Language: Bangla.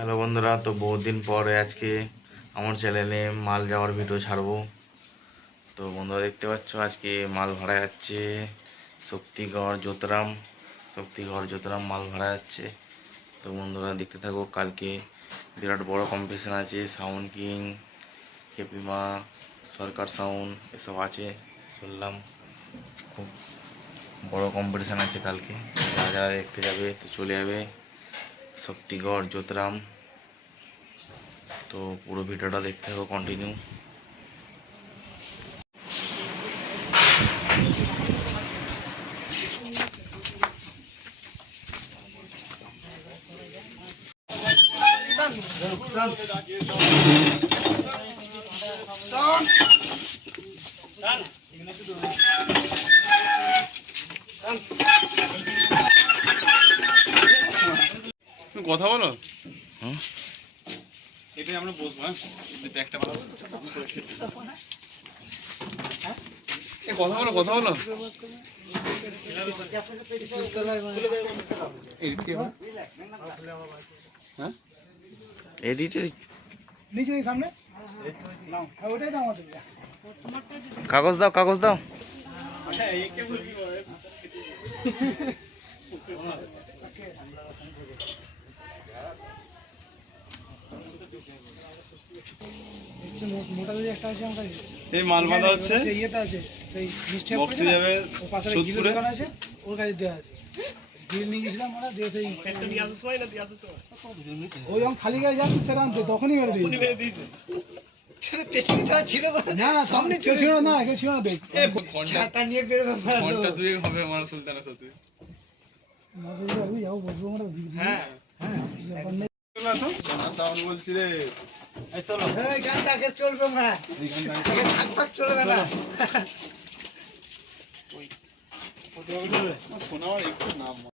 হ্যালো বন্ধুরা, তো বহুত দিন পরে আজকে আমার চ্যানেলে মাল যাওয়ার ভিডিও ছাড়বো। তো বন্ধুরা দেখতে পাচ্ছ আজকে মাল ভাড়া যাচ্ছে শক্তিগড় যোতরাম মাল ভাড়া যাচ্ছে। তো বন্ধুরা দেখতে থাকো, কালকে বিরাট বড় কম্পিটিশান আছে। সাউন্ড কিং, কেপিমা, সরকার সাউন্ড এসব আছে শুনলাম। খুব বড় কম্পিটিশান আছে কালকে। যারা যারা দেখতে যাবে তো চলে যাবে শক্তিগড় যোতরাম। তো পুরো ভিডিওটা দেখতে হবে কন্টিনিউ। কথা বলো। হুম, এটাই আমরা বসবো। হ্যাঁ, ব্যাগটা ভালো কথা বলো, কথা বলো। হ্যাঁ, এডিটের নিচে নেই, সামনে ওটাই দাও আমাদের। কাগজ দাও, কাগজ দাও। মোটা যদি একটা আছে আমার কাছে, এই মাল বাঁধা হচ্ছে। সেই ইয়েটা আছে, সেই মিষ্টি বক্সি যাবে ওর পাশে গিল সোদপুরে। দোকান আছে, ওর কাছে দেওয়া আছে। গিল নিয়ে গেছিলাম আমরা, দিয়ে সেই ওই যখন খালি গায়ে যাচ্ছে সেরকম তো তখনই মেরে দিয়েছে। না না, সামনে কেউ ছিল না, কেউ ছিল না। দেখ ঘন্টা দুই হবে আমার সুলতানের সাথে। যাবো বসবো আমরা। হ্যাঁ, হ্যাঁ, সাউন্ড বলছি রে। চলবে না, চলবে না। শোনা আমার একটু নাম